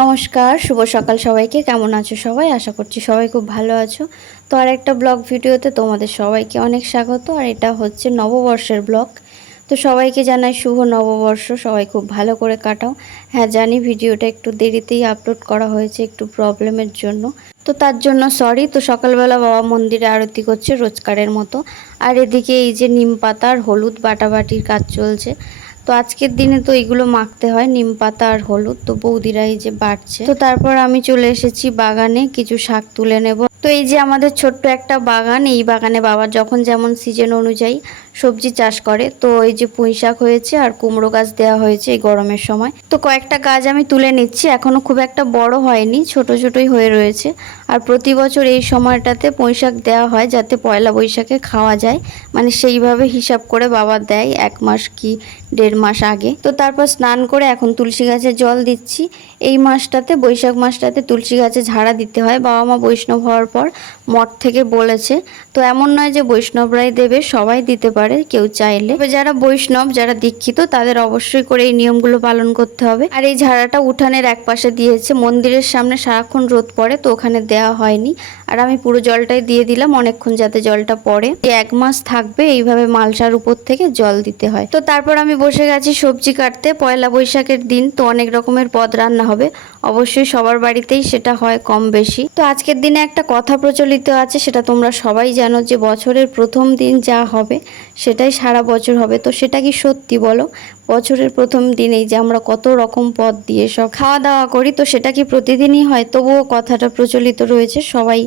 নমস্কার, শুভ সকাল সবাইকে। কেমন আছো সবাই? আশা করছি সবাই খুব ভালো আছো। তো আর একটা ব্লগ ভিডিওতে তোমাদের সবাইকে অনেক স্বাগত। আর এটা হচ্ছে নববর্ষের ব্লগ। তো সবাইকে জানাই শুভ নববর্ষ, সবাই খুব ভালো করে কাটাও। হ্যাঁ জানি ভিডিওটা একটু দেরিতেই আপলোড করা হয়েছে, একটু প্রবলেমের জন্য, তো তার জন্য সরি। তো সকালবেলা বাবা মন্দিরে আরতি করছে রোজকারের মতো। আর এদিকে এই যে নিম পাতা আর হলুদ বাটাবাটির কাজ চলছে। তো আজকের দিনে তো এগুলো মাখতে হয়, নিম পাতা আর হলুদ। তো বৌদিরা এই যে বাটছে। তো তারপর আমি চলে এসেছি বাগানে কিছু শাক তুলে নেব। তো এই যে আমাদের ছোট্ট একটা বাগান, এই বাগানে বাবা যখন যেমন সিজন অনুযায়ী সবজি চাষ করে। তো এই যে পুঁই শাক হয়েছে আর কুমড়ো গাছ দেওয়া হয়েছে এই গরমের সময়। তো কয়েকটা গাছ আমি তুলে নিচ্ছি, এখনো খুব একটা বড় হয়নি, ছোট ছোটই হয়ে রয়েছে। আর প্রতি বছর এই সময়টাতে পুঁই শাক দেওয়া হয় যাতে পয়লা বৈশাখে খাওয়া যায়, মানে সেইভাবে হিসাব করে বাবা দেয় 1 মাস কি 1.5 মাস আগে। তো তারপর স্নান করে এখন তুলসী গাছে জল দিচ্ছি। এই মাসটাতে, বৈশাখ মাসটাতে তুলসী গাছে ঝাড়া দিতে হয়। বাবা মা বৈষ্ণব হওয়ার পর মঠ থেকে বলেছে। তো এমন নয় যে বৈষ্ণবরাই দেবে, সবাই দিতে পারে কেউ চাইলে। তবে যারা বৈষ্ণব, যারা দীক্ষিত, তাদের অবশ্যই করে এই নিয়মগুলো পালন করতে হবে। আর এই ঝাড়াটা উঠানের একপাশে দিয়েছে, মন্দিরের সামনে সারাক্ষণ রোদ পড়ে, তো ওখানে দেওয়া হয়নি। আর আমি পুরো জলটাই দিয়ে দিলাম অনেকক্ষণ যাতে জলটা পড়ে। 1 মাস থাকবে এইভাবে মালসার উপর থেকে জল দিতে হয়। তো তারপর আমি বসে গেছি সবজি কাটতে। পয়লা বৈশাখের দিন তো অনেক রকমের পদ রান্না হবে, অবশ্যই সবার বাড়িতেই সেটা হয় কম বেশি। তো আজকের দিনে একটা কথা প্রচলিত আছে, সেটা তোমরা সবাই জানো, যে বছরের প্রথম দিন যা হবে সেটাই সারা বছর হবে। তো সেটা কি সত্যি বলো? বছরের প্রথম দিনেই যে আমরা কত রকম পদ দিয়ে সব খাওয়া দাওয়া করি, তো সেটা কি প্রতিদিনই হয়? তবুও কথাটা প্রচলিত রয়েছে, সবাই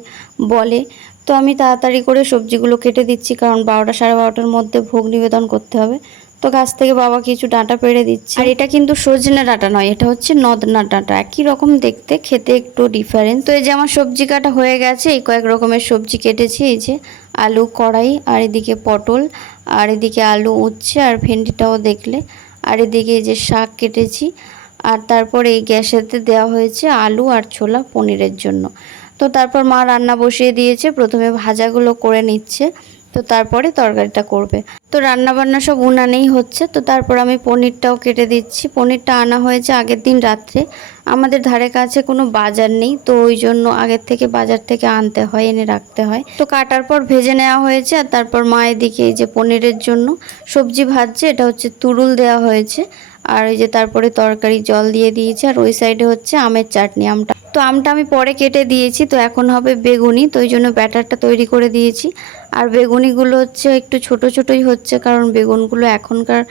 বলে। তো আমি তাড়াতাড়ি করে সবজিগুলো কেটে দিচ্ছি, কারণ 12টা সাড়ে 12টার মধ্যে ভোগ নিবেদন করতে হবে। তো গাছ থেকে বাবা কিছু ডাঁটা পেড়ে দিচ্ছে। আর এটা কিন্তু সজনে ডাঁটা নয়, এটা হচ্ছে নদনা ডাঁটা, একই রকম দেখতে, খেতে একটু ডিফারেন্স। তো এই যে আমার সবজি কাটা হয়ে গেছে, এই কয়েক রকমের সবজি কেটেছি। এই যে আলু কড়াই, আর এদিকে পটল, আর এদিকে আলু উচ্ছে, আর ভেন্ডিটাও দেখলে, আর এদিকে এই যে শাক কেটেছি। আর তারপর এই গ্যাসেতে দেওয়া হয়েছে আলু আর ছোলা পনিরের জন্য। তো তারপর মা রান্না বসিয়ে দিয়েছে, প্রথমে ভাজাগুলো করে নিচ্ছে, তো তারপরে তরকারিটা করবে। তো রান্না বান্না সব উনানেই হচ্ছে। তো তারপর আমি পনিরটাও কেটে দিচ্ছি। পনিরটা আনা হয়েছে আগের দিন রাত্রে। আমাদের ধারে কাছে কোনো বাজার নেই, তো ওই জন্য আগের থেকে বাজার থেকে আনতে হয়, এনে রাখতে হয়। তো কাটার পর ভেজে নেওয়া হয়েছে। আর তারপর মা এদিকে এই যে পনিরের জন্য সবজি ভাজছে, এটা হচ্ছে তুরুল দেওয়া হয়েছে। আর এই যে তারপরে তরকারি জল দিয়ে দিয়েছে। আর ওই সাইডে হচ্ছে আমের চাটনি, আমটা আমি পরে কেটে দিয়েছি। তো এখন হবে বেগুনি, তো ওই জন্য ব্যাটারটা তৈরি করে দিয়েছি। আর বেগুনিগুলো হচ্ছে একটু ছোট ছোটই হচ্ছে, কারণ বেগুনগুলো এখনকার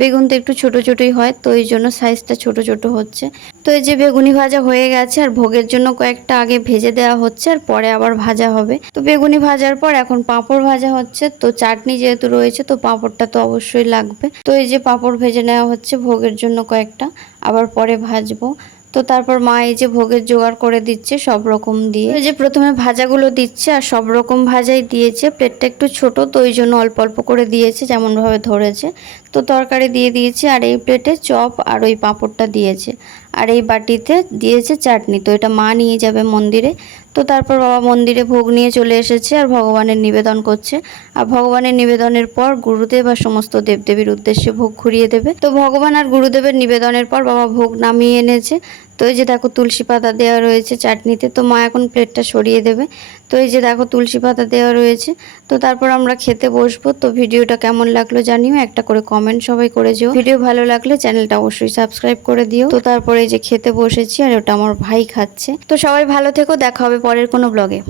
বেগুন তো একটু ছোট ছোটই হয়, তো এই জন্য সাইজটা ছোট ছোট হচ্ছে। তো এই যে বেগুনি ভাজা হয়ে গেছে। আর ভোগের জন্য কয়েকটা আগে ভেজে দেওয়া হচ্ছে, আর পরে আবার ভাজা হবে। তো বেগুনি ভাজার পর এখন পাঁপড় ভাজা হচ্ছে। তো চাটনি যেহেতু রয়েছে, তো পাঁপড়টা তো অবশ্যই লাগবে। তো এই যে পাঁপড় ভেজে নেওয়া হচ্ছে ভোগের জন্য কয়েকটা, আবার পরে ভাজবো। তো তারপর মা এই যে ভোগের জোগাড় করে দিচ্ছে সব রকম দিয়ে। এই যে প্রথমে ভাজাগুলো দিচ্ছে, আর সব রকম ভাজাই দিয়েছে। প্লেটটা একটু ছোট, তো ওই জন্য অল্প অল্প করে দিয়েছে যেমনভাবে ধরেছে। তো তরকারি দিয়ে দিয়েছে, আর এই প্লেটে চপ আর ওই পাঁপড়টা দিয়েছে। আর এই বাটিতে দিয়েছে চাটনি। তো এটা মা নিয়ে যাবে মন্দিরে। তো তারপর বাবা মন্দিরে ভোগ নিয়ে চলে এসেছে, আর ভগবানের নিবেদন করছে। আর ভগবানের নিবেদনের পর গুরুদেব আর সমস্ত দেবদেবীর উদ্দেশ্যে ভোগ ঘুরিয়ে দেবে। তো ভগবান আর গুরুদেবের নিবেদনের পর বাবা ভোগ নামিয়ে এনেছে। তো এই যে দেখো তুলসী পাতা দেওয়া রয়েছে চাটনিতে। তো মা এখন প্লেটটা সরিয়ে দেবে। তো এই যে দেখো তুলসী পাতা দেওয়া রয়েছে। তো তারপর আমরা খেতে বসবো। তো ভিডিওটা কেমন লাগলো জানিও, একটা করে কমেন্ট সবাই করে যেও। ভিডিও ভালো লাগলে চ্যানেলটা অবশ্যই সাবস্ক্রাইব করে দিও। তো তারপরে এই যে খেতে বসেছি, আর ওটা আমার ভাই খাচ্ছে। তো সবাই ভালো থেকো, দেখা হবে পরের কোনো ব্লগে।